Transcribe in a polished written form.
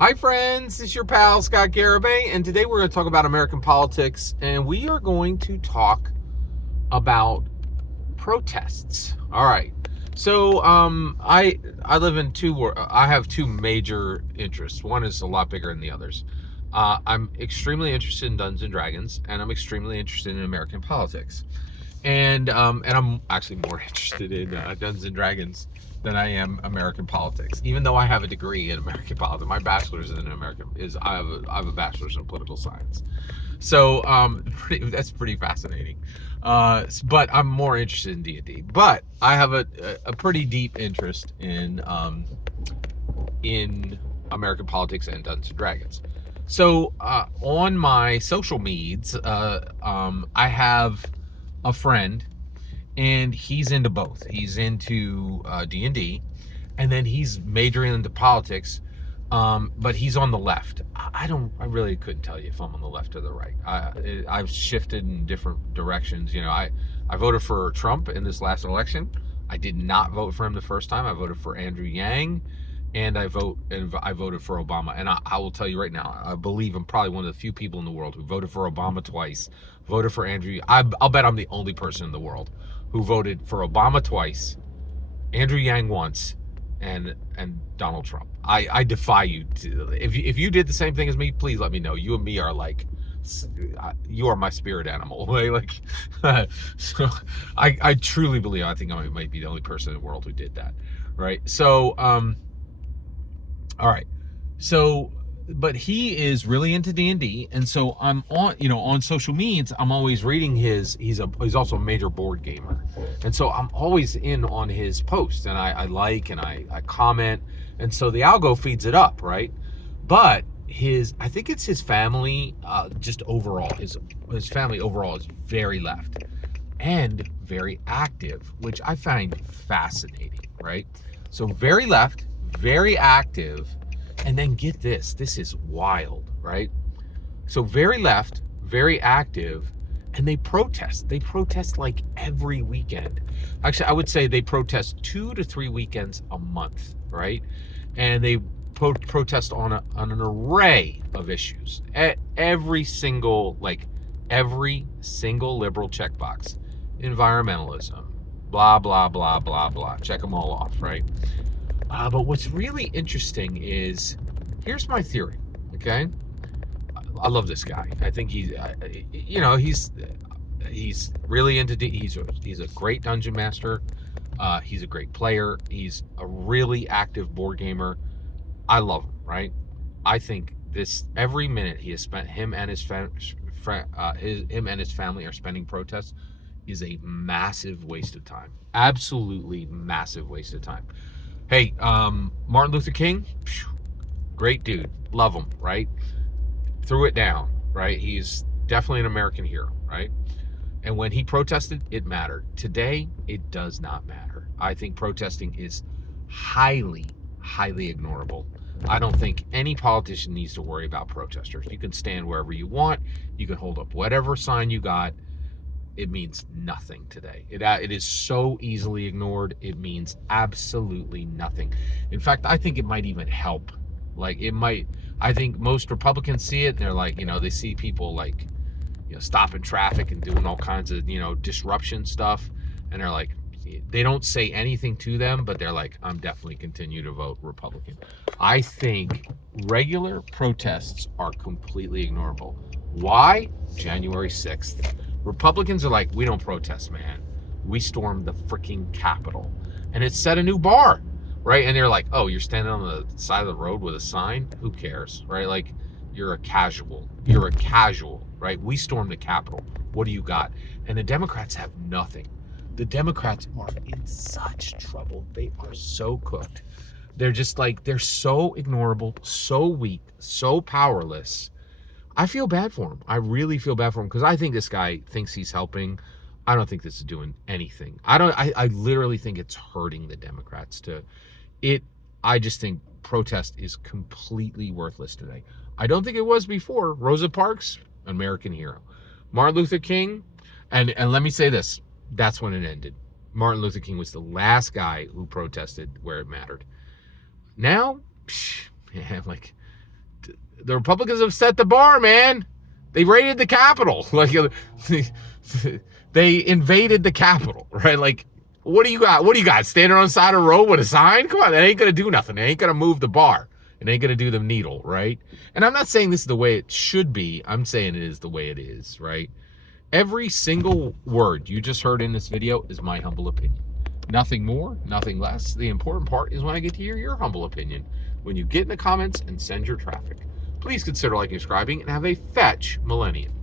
Hi, friends. It's your pal, Scott Garibay, and today we're going to talk about American politics, and we are going to talk about protests. All right. So, I live in I have two major interests. One is a lot bigger than the others. I'm extremely interested in Dungeons and Dragons, and I'm extremely interested in American politics. And I'm actually more interested in Dungeons and Dragons than I am American politics. Even though I have a degree in American politics, my bachelor's in American is I have a bachelor's in political science. So that's pretty fascinating. But I'm more interested in D&D. But I have a pretty deep interest in American politics and Dungeons and Dragons. So on my social medias, I have a friend, and he's into both. He's into D&D, and then he's majoring into politics. But he's on the left. I really couldn't tell you if I'm on the left or the right. I've shifted in different directions. I voted for Trump in this last election. I did not vote for him the first time. I voted for Andrew Yang, and I voted for Obama. And I will tell you right now, I believe I'm probably one of the few people in the world who voted for Obama twice, voted for Andrew. I'll bet I'm the only person in the world who voted for Obama twice, Andrew Yang once, and Donald Trump. I defy you to. If you did the same thing as me, please let me know. You and me are like, you are my spirit animal. So I truly believe. I think I might be the only person in the world who did that. Right. So all right. So, but he is really into D&D, and so I'm on social medias. I'm always reading his. He's also a major board gamer, and so I'm always in on his posts, and I like and I comment, and so the algo feeds it up, right? But I think it's his family, just overall, his family overall is very left and very active, which I find fascinating, right? So very left, very active, and then get this is wild, right? So very left, very active, and they protest. They protest like every weekend. Actually, I would say they protest 2 to 3 weekends a month, right? And they protest on an array of issues. Every single liberal checkbox, environmentalism, blah blah blah blah blah. Check them all off, right? But what's really interesting is, here's my theory. Okay, I love this guy. I think he's really into. He's a great dungeon master. He's a great player. He's a really active board gamer. I love him. Right. I think this every minute he has spent him and his family are spending protests is a massive waste of time. Absolutely massive waste of time. Hey, Martin Luther King, great dude, love him, right? Threw it down, right? He's definitely an American hero, right? And when he protested, it mattered. Today, it does not matter. I think protesting is highly, highly ignorable. I don't think any politician needs to worry about protesters. You can stand wherever you want. You can hold up whatever sign you got. It means nothing today. It is so easily ignored. It means absolutely nothing. In fact, I think it might even help. I think most Republicans see it, and they're like, they see people like, stopping traffic and doing all kinds of, disruption stuff. And they're like, they don't say anything to them, but they're like, I'm definitely continue to vote Republican. I think regular protests are completely ignorable. Why? January 6th. Republicans are like, we don't protest, man. We stormed the freaking Capitol. And it set a new bar, right? And they're like, oh, you're standing on the side of the road with a sign? Who cares, right? Like, you're a casual. You're a casual, right? We stormed the Capitol. What do you got? And the Democrats have nothing. The Democrats are in such trouble. They are so cooked. They're just like, they're so ignorable, so weak, so powerless. I feel bad for him. I really feel bad for him, because I think this guy thinks he's helping. I don't think this is doing anything. I literally think it's hurting the Democrats I just think protest is completely worthless today. I don't think it was before. Rosa Parks, American hero. Martin Luther King, and let me say this, that's when it ended. Martin Luther King was the last guy who protested where it mattered. Now, man, like, the Republicans have set the bar, man. They raided the Capitol. Like, they invaded the Capitol, right? Like, what do you got? What do you got? Standing on the side of the road with a sign? Come on, that ain't going to do nothing. It ain't going to move the bar. It ain't going to do the needle, right? And I'm not saying this is the way it should be. I'm saying it is the way it is, right? Every single word you just heard in this video is my humble opinion. Nothing more, nothing less. The important part is when I get to hear your humble opinion. When you get in the comments and send your traffic. Please consider liking, subscribing, and have a fetch millennium.